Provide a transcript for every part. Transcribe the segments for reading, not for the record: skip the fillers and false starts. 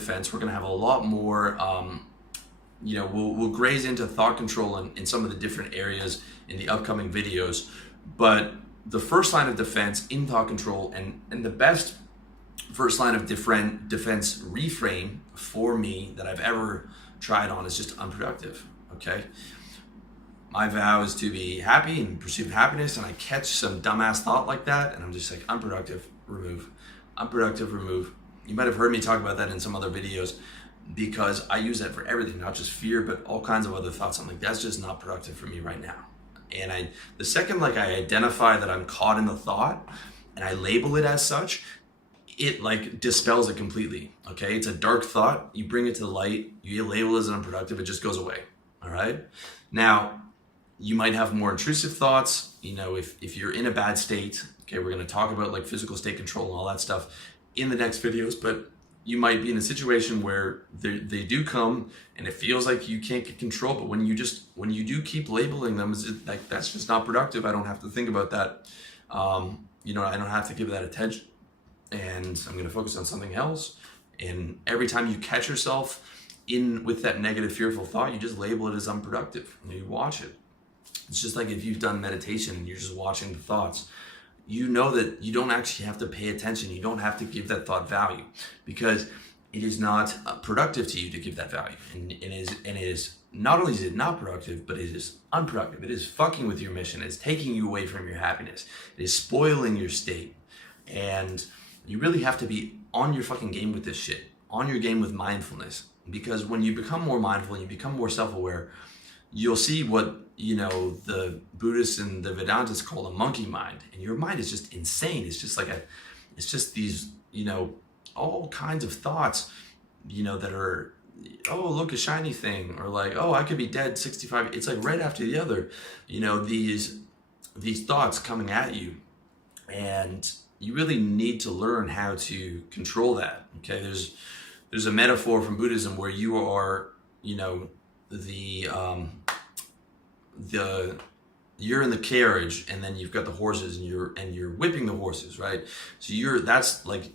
defense. We're going to have a lot more, we'll graze into thought control in some of the different areas in the upcoming videos. But the first line of defense in thought control, and the best first line of defense reframe for me that I've ever tried on is just unproductive, okay? My vow is to be happy and pursue happiness, and I catch some dumbass thought like that, and I'm just like, unproductive, remove. Unproductive, remove. You might have heard me talk about that in some other videos, because I use that for everything, not just fear, but all kinds of other thoughts. I'm like, that's just not productive for me right now. And the second I identify that I'm caught in the thought and I label it as such, it like dispels it completely, okay? It's a dark thought, you bring it to the light, you label it as unproductive, it just goes away, all right? Now, you might have more intrusive thoughts, if you're in a bad state, okay, we're gonna talk about like physical state control and all that stuff in the next videos, but you might be in a situation where they do come and it feels like you can't get control, but when you do keep labeling them, like, that's just not productive. I don't have to think about that. I don't have to give that attention, and I'm going to focus on something else. And every time you catch yourself in with that negative, fearful thought, you just label it as unproductive. You watch it. It's just like if you've done meditation and you're just watching the thoughts. You know that you don't actually have to pay attention. You don't have to give that thought value, because it is not productive to you to give that value. And it is not only is it not productive, but it is unproductive. It is fucking with your mission. It's taking you away from your happiness. It is spoiling your state. And you really have to be on your fucking game with this shit, on your game with mindfulness. Because when you become more mindful and you become more self-aware, you'll see what, the Buddhists and the Vedantists call a monkey mind. And your mind is just insane. It's just these, all kinds of thoughts, that are, oh, look, a shiny thing, or like, oh, I could be dead 65. It's like right after the other, these thoughts coming at you. And you really need to learn how to control that. Okay. There's a metaphor from Buddhism where you are, you're in the carriage, and then you've got the horses, and you're whipping the horses, right? So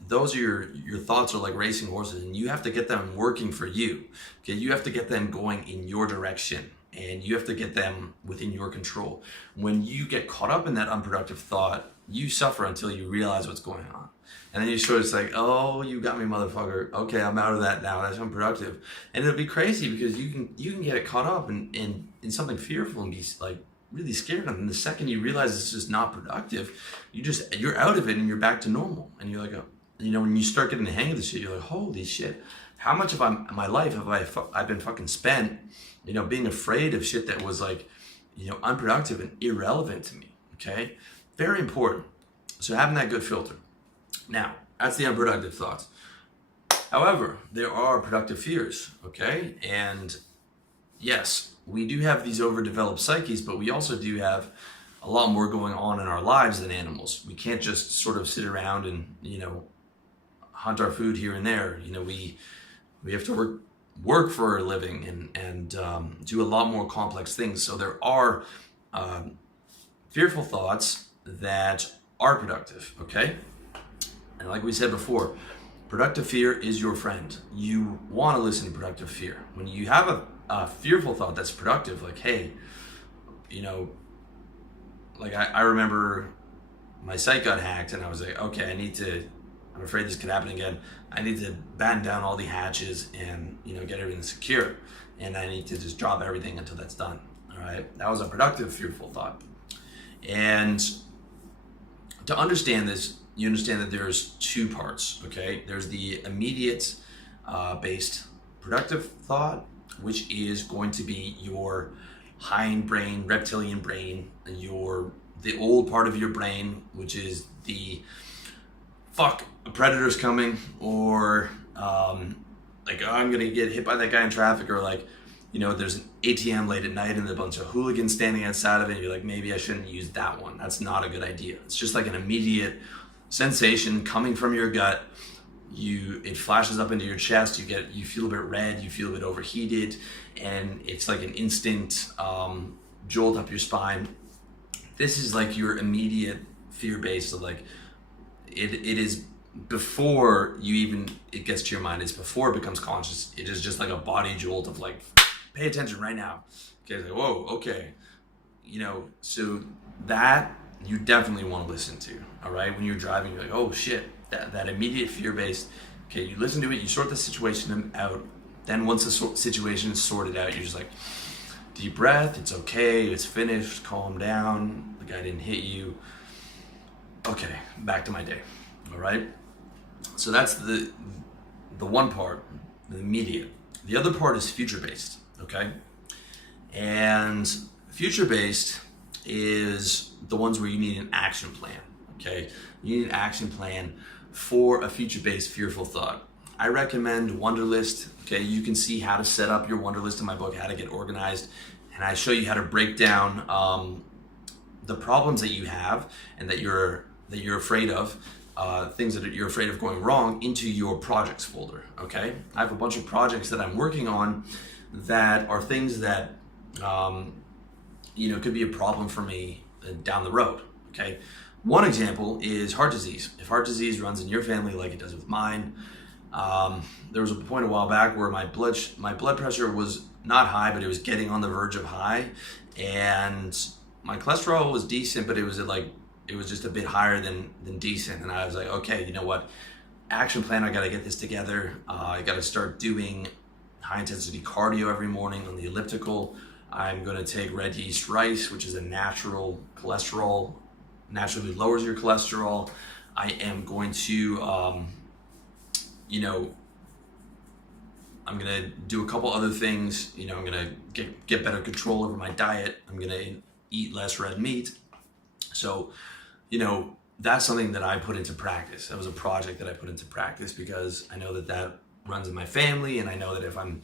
those are your thoughts are like racing horses, and you have to get them working for you. Okay, you have to get them going in your direction, and you have to get them within your control. When you get caught up in that unproductive thought, you suffer until you realize what's going on. And then you sort of like, oh, you got me, motherfucker. Okay, I'm out of that now. That's unproductive. And it'll be crazy because you can get caught up in something fearful and be like really scared. And the second you realize it's just not productive, you're out of it and you're back to normal. And you're like, when you start getting the hang of the shit, you're like, holy shit, how much of my life have I've been fucking spent, being afraid of shit that was like, unproductive and irrelevant to me. Okay, very important. So having that good filter. Now, that's the unproductive thoughts. However, there are productive fears, okay? And yes, we do have these overdeveloped psyches, but we also do have a lot more going on in our lives than animals. We can't just sort of sit around and, hunt our food here and there. We have to work for a living and do a lot more complex things. So there are fearful thoughts that are productive, okay? And like we said before, productive fear is your friend. You want to listen to productive fear. When you have a fearful thought that's productive, like, hey, I remember my site got hacked, and I was like, okay, I'm afraid this could happen again. I need to batten down all the hatches and, get everything secure. And I need to just drop everything until that's done, all right? That was a productive, fearful thought. And to understand this, you understand that there's two parts, okay? There's the immediate based productive thought, which is going to be your hindbrain, reptilian brain, the old part of your brain, which is the fuck, a predator's coming, or like, oh, I'm gonna get hit by that guy in traffic, or like, there's an ATM late at night and a bunch of hooligans standing outside of it, and you're like, maybe I shouldn't use that one. That's not a good idea. It's just like an immediate sensation coming from your gut. It flashes up into your chest, you feel a bit red, you feel a bit overheated, and it's like an instant jolt up your spine. This is like your immediate fear base of like, it is before it gets to your mind. It's before it becomes conscious. It is just like a body jolt of like, pay attention right now. Okay, like, whoa, okay. So that you definitely want to listen to, all right? When you're driving, you're like, oh shit, that immediate fear-based, okay, you listen to it, you sort the situation out. Then once the situation is sorted out, you're just like, deep breath, it's okay, it's finished, calm down, the guy didn't hit you. Okay, back to my day, all right? So that's the one part, the immediate. The other part is future-based, okay? And future-based is the ones where you need an action plan, okay? You need an action plan for a future-based fearful thought. I recommend Wunderlist, okay? You can see how to set up your Wunderlist in my book, How to Get Organized, and I show you how to break down the problems that you have and that you're afraid of, things that you're afraid of going wrong, into your projects folder, okay? I have a bunch of projects that I'm working on that are things that could be a problem for me down the road, okay? One example is heart disease. If heart disease runs in your family like it does with mine, there was a point a while back where my blood pressure was not high, but it was getting on the verge of high, and my cholesterol was decent, but it was just a bit higher than decent. And I was like, okay, you know what? Action plan, I gotta get this together. I gotta start doing high intensity cardio every morning on the elliptical. I'm gonna take red yeast rice, which is a natural cholesterol, naturally lowers your cholesterol. I am going to, I'm gonna do a couple other things. I'm gonna get better control over my diet. I'm gonna eat less red meat. So, that's something that I put into practice. That was a project that I put into practice because I know that runs in my family, and I know that if I'm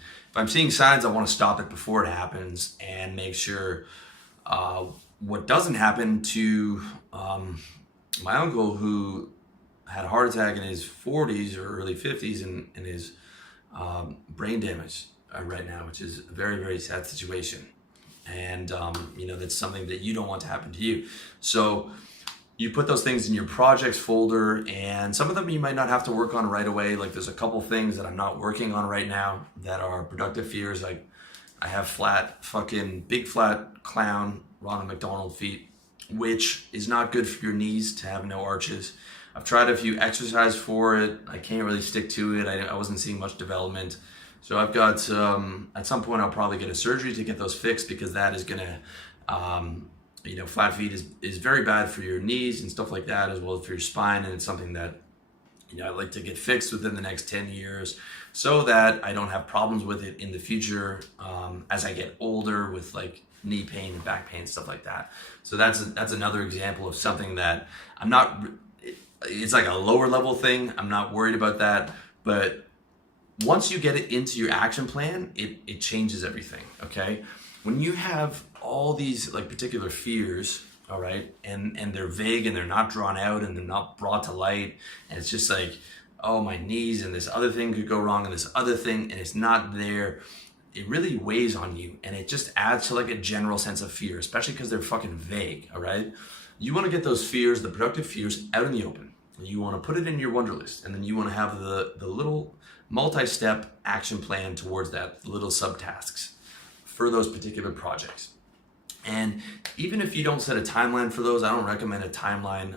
seeing signs, I want to stop it before it happens and make sure what doesn't happen to my uncle, who had a heart attack in his 40s or early 50s and is brain damage right now, which is a very, very sad situation. And that's something that you don't want to happen to you. So you put those things in your projects folder, and some of them you might not have to work on right away. Like there's a couple things that I'm not working on right now that are productive fears. Like I have big flat clown Ronald McDonald feet, which is not good for your knees to have no arches. I've tried a few exercises for it. I can't really stick to it. I wasn't seeing much development. So I've got, at some point I'll probably get a surgery to get those fixed, because that is gonna, flat feet is very bad for your knees and stuff like that, as well as for your spine. And it's something that, I'd like to get fixed within the next 10 years so that I don't have problems with it in the future as I get older with like knee pain and back pain, stuff like that. So that's another example of something that it's like a lower level thing. I'm not worried about that, but once you get it into your action plan, it changes everything, okay? When you have all these like particular fears, all right, and they're vague and they're not drawn out and they're not brought to light, and it's just like, oh, my knees and this other thing could go wrong and this other thing, and it's not there, it really weighs on you, and it just adds to like a general sense of fear, especially because they're fucking vague, all right? You want to get those fears, the productive fears, out in the open. You want to put it in your Wunderlist, and then you want to have the little multi-step action plan towards that, the little subtasks for those particular projects. And even if you don't set a timeline for those, I don't recommend a timeline.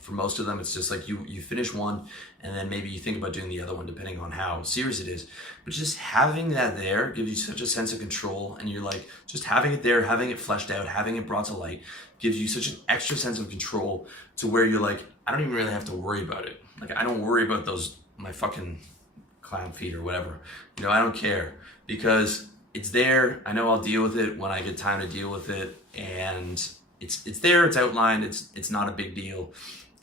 For most of them, it's just like you finish one, and then maybe you think about doing the other one, depending on how serious it is. But just having that there gives you such a sense of control, and you're like, just having it there, having it fleshed out, having it brought to light, gives you such an extra sense of control to where you're like, I don't even really have to worry about it. Like, I don't worry about my fucking clown feet or whatever. I don't care, because it's there. I know I'll deal with it when I get time to deal with it, and it's there, it's outlined, it's not a big deal,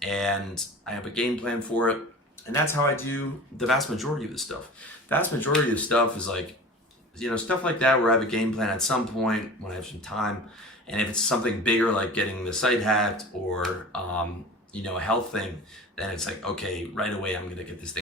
and I have a game plan for it. And that's how I do the vast majority of the stuff. Vast majority of the stuff is like, stuff like that, where I have a game plan at some point when I have some time. And if it's something bigger, like getting the site hacked or a health thing, then it's like, okay, right away I'm gonna get this thing